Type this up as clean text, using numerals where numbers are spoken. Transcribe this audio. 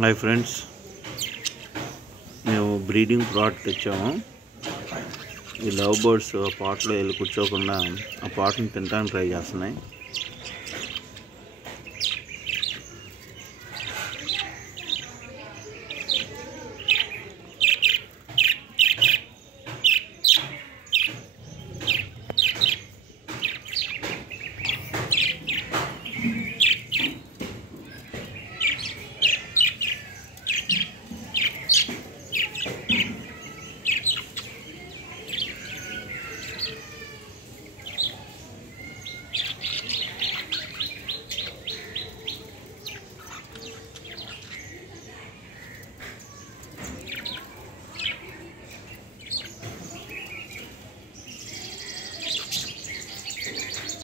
Hi friends, మేము breeding pot తెచ్చాము. ఈ లవ్ బర్డ్స్ ఆ పాట్లో వెళ్ళి కూర్చోకుండా ఆ పాట్ని తినడానికి ట్రై చేస్తున్నాయి.